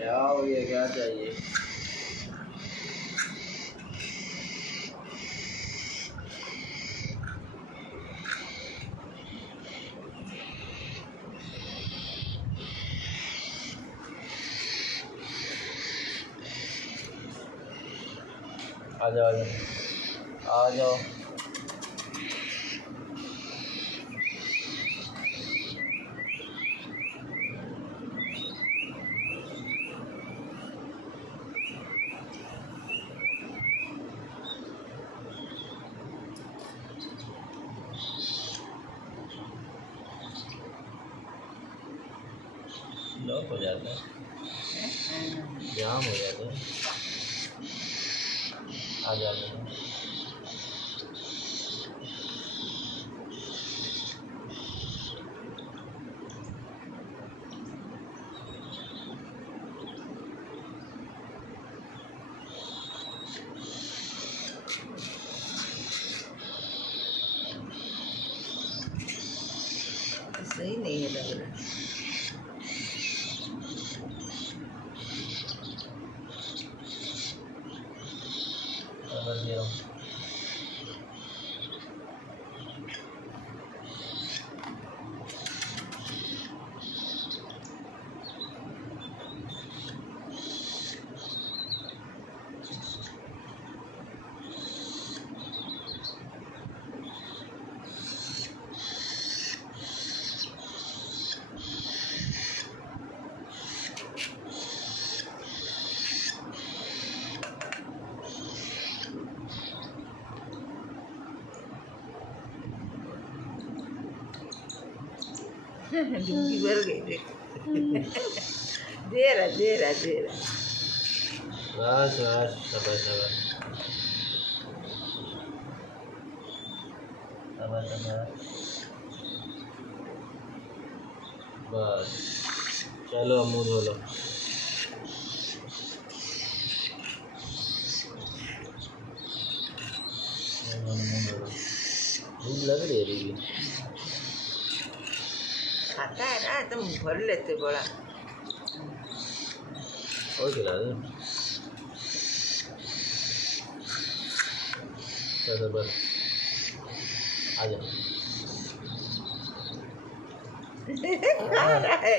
क्या हो गया, क्या चाहिए? आ जाओ आ जाओ आ जाओ। लॉक हो जाता है, जाम हो जाता है। आ जाओ। सही नहीं है लग रहा। डुबकी भर गई देख। दे रहा बस बस सबर सबर सबर सबर। बस चलो मुँह धो लो। भूख लग रही है दीदी। खाता है ना तुम भर लेते बड़ा। और खिला दो। चलो बस आ जाओ। खा रहा है।